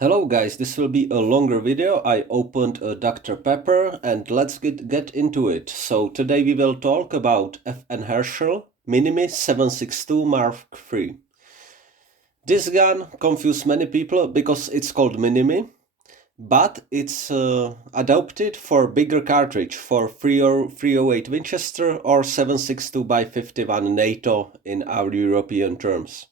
Hello guys, this will be a longer video. I opened a Dr. Pepper and let's get into it. So today we will talk about F.N. Herschel MINIMI 762 Mark III. This gun confused many people because it's called MINIMI, but it's adapted for bigger cartridge for 308 Winchester or 762 by 51 NATO in our European terms.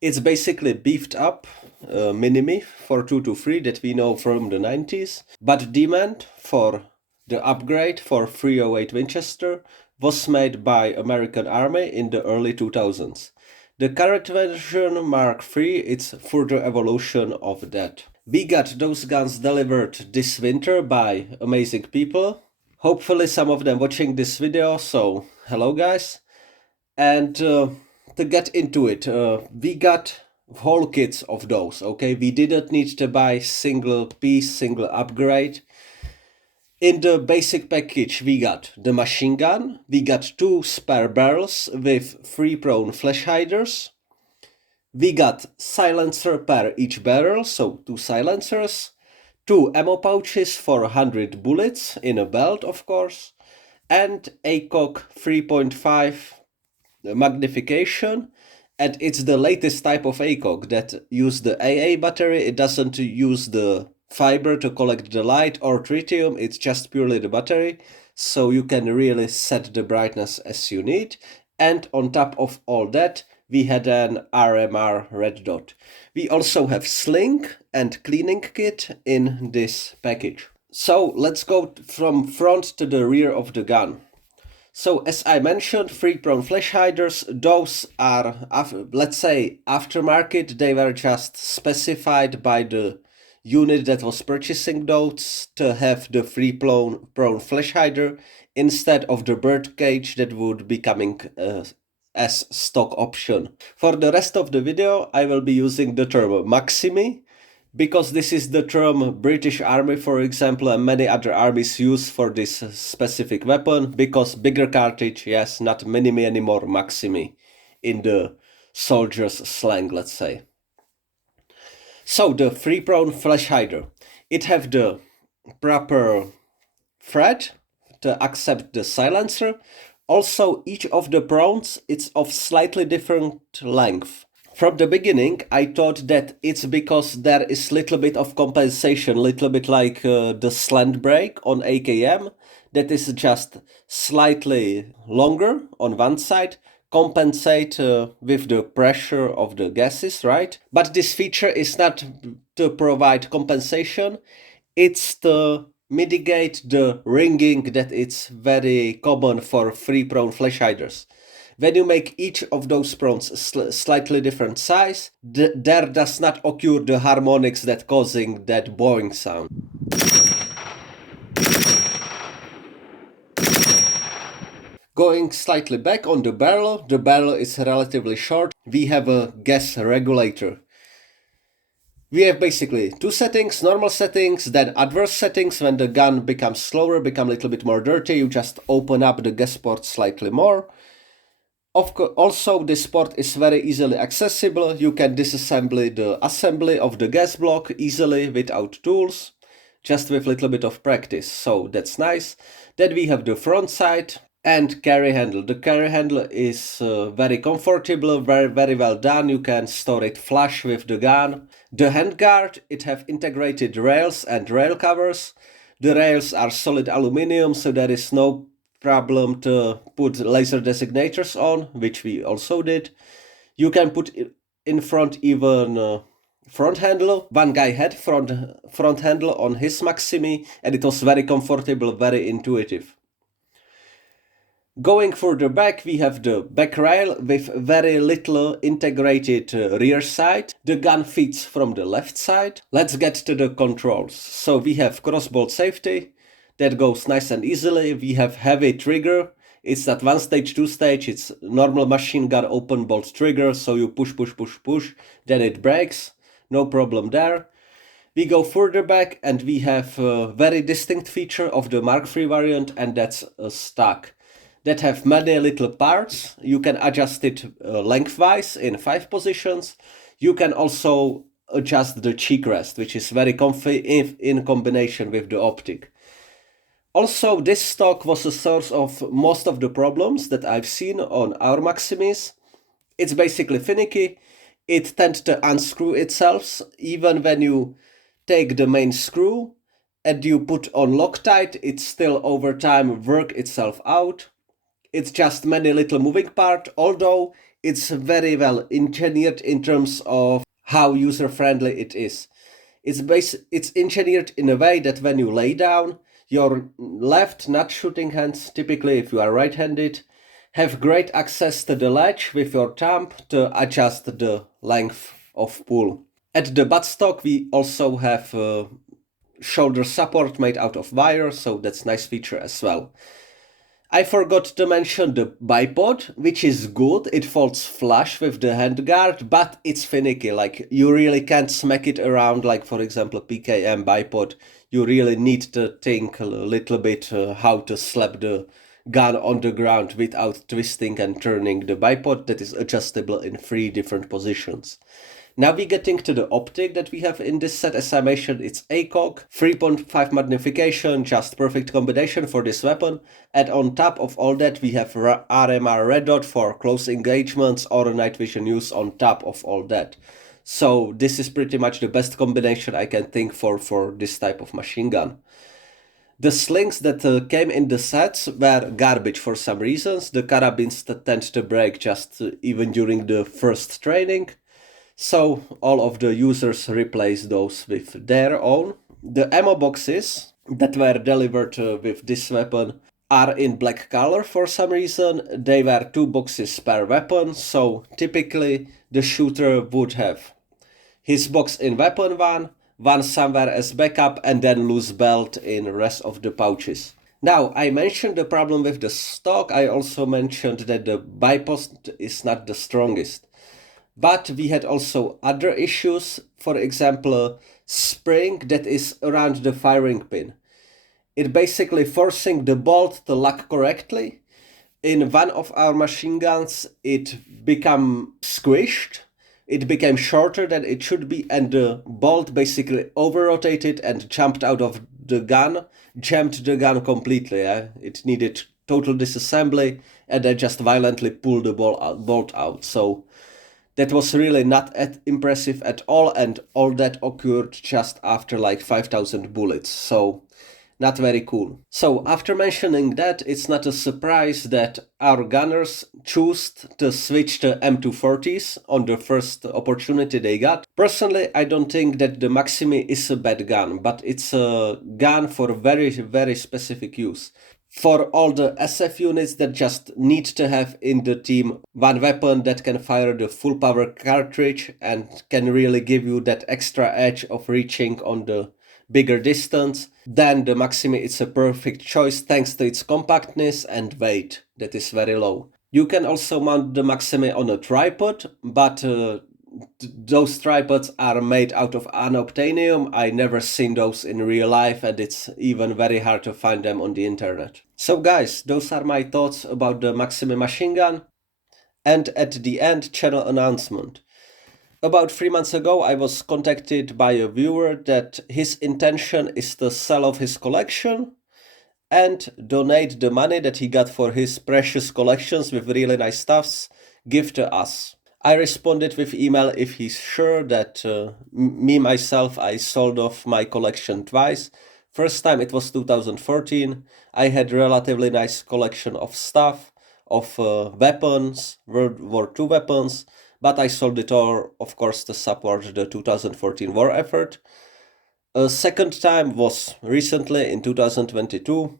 It's basically beefed up MINIMI for 223 that we know from the 90s, but demand for the upgrade for 308 Winchester was made by American Army in the early 2000s. The current version Mark III is further evolution of that. We got those guns delivered this winter by amazing people. Hopefully some of them watching this video, so hello guys. And to get into it, we got whole kits of those, okay? We didn't need to buy single piece, single upgrade. In the basic package, we got the machine gun, we got 2 spare barrels with 3 prone flash hiders, we got silencer per each barrel, so 2 silencers, 2 ammo pouches for 100 bullets in a belt, of course, and ACOG 3.5 magnification, and it's the latest type of ACOG that use the AA battery. It doesn't use the fiber to collect the light or tritium, it's just purely the battery, so you can really set the brightness as you need. And on top of all that, we had an RMR red dot. We also have sling and cleaning kit in this package. So let's go from front to the rear of the gun. So as I mentioned, 3 prone flash hiders, those are, let's say, aftermarket. They were just specified by the unit that was purchasing those to have the 3 prone flash hider instead of the bird cage that would be coming as stock option. For the rest of the video, I will be using the term MINIMI, because this is the term British Army, for example, and many other armies use for this specific weapon, because bigger cartridge, yes, not MINIMI anymore, MINIMI in the soldiers' slang, let's say. So the 3 prone flash hider, it have the proper thread to accept the silencer. Also, each of the prones, it's of slightly different length. From the beginning, I thought that it's because there is little bit of compensation, little bit like the slant brake on AKM, that is just slightly longer on one side, compensate with the pressure of the gases, right? But this feature is not to provide compensation, it's to mitigate the ringing that it's very common for 3 prone flash hiders. When you make each of those prones slightly different size, there does not occur the harmonics that causing that boing sound. Going slightly back on the barrel is relatively short. We have a gas regulator. We have basically 2 settings, normal settings, then adverse settings. When the gun becomes slower, become a little bit more dirty, you just open up the gas port slightly more. Also, this port is very easily accessible. You can disassemble the assembly of the gas block easily without tools, just with a little bit of practice, so that's nice. Then we have the front side and carry handle. The carry handle is very comfortable, very well done. You can store it flush with the gun. The handguard, it have integrated rails and rail covers. The rails are solid aluminum, so there is no problem to put laser designators on, which we also did. You can put in front even front handle. One guy had front handle on his MINIMI, and it was very comfortable, very intuitive. Going further back, we have the back rail with very little integrated rear side. The gun fits from the left side. Let's get to the controls. So we have crossbolt safety. That goes nice and easily. We have heavy trigger. It's not 1 stage, 2 stage. It's normal machine gun open bolt trigger. So you push, then it breaks. No problem there. We go further back and we have a very distinct feature of the Mark III variant, and that's a stock. That have many little parts. You can adjust it lengthwise in 5 positions. You can also adjust the cheek rest, which is very comfy if in combination with the optic. Also, this stock was a source of most of the problems that I've seen on our Maximis. It's basically finicky. It tends to unscrew itself even when you take the main screw and you put on Loctite, it still over time work itself out. It's just many little moving parts, although it's very well engineered in terms of how user-friendly it is. It's engineered in a way that when you lay down, your left not shooting hands, typically if you are right-handed, have great access to the ledge with your thumb to adjust the length of pull. At the buttstock we also have shoulder support made out of wire, so that's a nice feature as well. I forgot to mention the bipod, which is good. It folds flush with the handguard, but it's finicky. Like, you really can't smack it around like, for example, PKM bipod. You really need to think a little bit how to slap the gun on the ground without twisting and turning the bipod that is adjustable in 3 different positions. Now we're getting to the optic that we have in this set. As I mentioned, it's ACOG, 3.5 magnification, just perfect combination for this weapon. And on top of all that, we have RMR red dot for close engagements or night vision use on top of all that. So this is pretty much the best combination I can think for this type of machine gun. The slings that came in the sets were garbage for some reasons. The carabines tend to break just even during the first training. So all of the users replaced those with their own. The ammo boxes that were delivered with this weapon are in black color for some reason. They were 2 boxes per weapon, so typically the shooter would have his box in weapon 1 somewhere as backup, and then loose belt in the rest of the pouches. Now, I mentioned the problem with the stock. I also mentioned that the bipost is not the strongest. But we had also other issues, for example, spring that is around the firing pin. It basically forcing the bolt to lock correctly. In one of our machine guns, it became squished. It became shorter than it should be, and the bolt basically over-rotated and jumped out of the gun, jammed the gun completely. It needed total disassembly, and I just violently pulled the bolt out. So that was really not impressive at all, and all that occurred just after like 5,000 bullets, so not very cool. So after mentioning that, it's not a surprise that our gunners chose to switch to M240s on the first opportunity they got. Personally, I don't think that the Maximi is a bad gun, but it's a gun for very, very specific use. For all the SF units that just need to have in the team one weapon that can fire the full power cartridge and can really give you that extra edge of reaching on the bigger distance, then the Maximi is a perfect choice thanks to its compactness and weight that is very low. You can also mount the Maximi on a tripod, but those tripods are made out of unobtainium. I never seen those in real life, and it's even very hard to find them on the internet. So guys, those are my thoughts about the Maximi machine gun. And at the end, channel announcement. About 3 months ago, I was contacted by a viewer that his intention is to sell off his collection and donate the money that he got for his precious collections with really nice stuffs, give to us. I responded with email if he's sure that myself, I sold off my collection twice. First time it was 2014. I had relatively nice collection of stuff, of weapons, World War II weapons, but I sold it all, of course, to support the 2014 war effort. A second time was recently in 2022.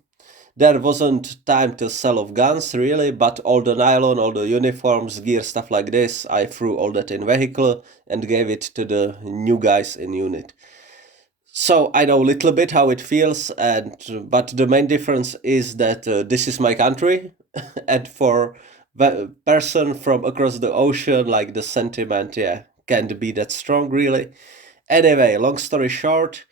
There wasn't time to sell off guns really, but all the nylon, all the uniforms, gear, stuff like this, I threw all that in vehicle and gave it to the new guys in unit. So I know a little bit how it feels, but the main difference is that this is my country, and for a person from across the ocean, like the sentiment, can't be that strong really. Anyway, long story short,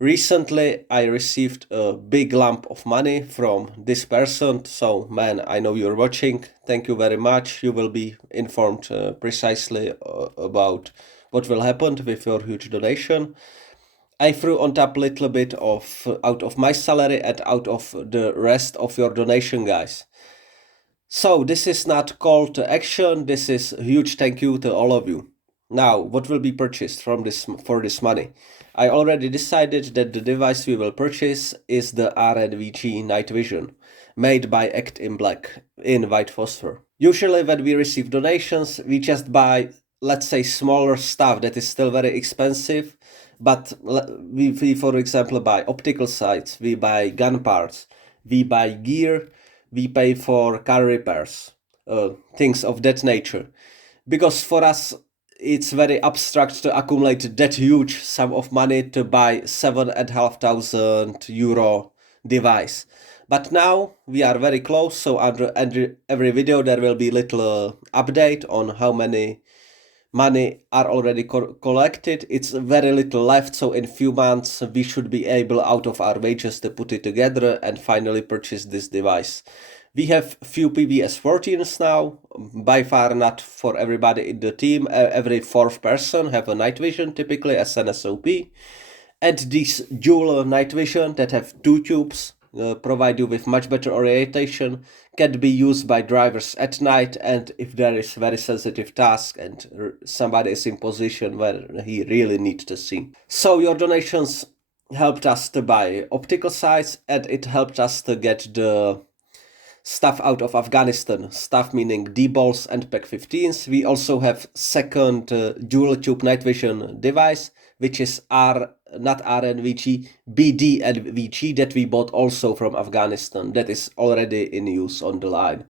recently I received a big lump of money from this person, so man, I know you're watching, thank you very much. You will be informed precisely about what will happen with your huge donation. I threw on top a little bit of out of my salary and out of the rest of your donation, guys. So this is not call to action, this is a huge thank you to all of you. Now, what will be purchased for this money? I already decided that the device we will purchase is the RNVG Night Vision, made by Act in Black in white phosphor. Usually when we receive donations, we just buy, let's say, smaller stuff that is still very expensive, but we for example buy optical sights, we buy gun parts, we buy gear, we pay for car repairs, things of that nature. Because for us, it's very abstract to accumulate that huge sum of money to buy 7,500 euro device. But now we are very close, so under every video there will be little update on how many money are already collected. It's very little left, so in few months we should be able out of our wages to put it together and finally purchase this device. We have few PVS-14s now, by far not for everybody in the team. Every fourth person have a night vision typically as an SOP. And these dual night vision that have two tubes provide you with much better orientation, can be used by drivers at night and if there is very sensitive task and somebody is in position where he really needs to see. So your donations helped us to buy optical sights and it helped us to get the stuff out of Afghanistan, stuff meaning D-balls and PEC-15s. We also have second dual tube night vision device, which is not RNVG, BD and VG that we bought also from Afghanistan. That is already in use on the line.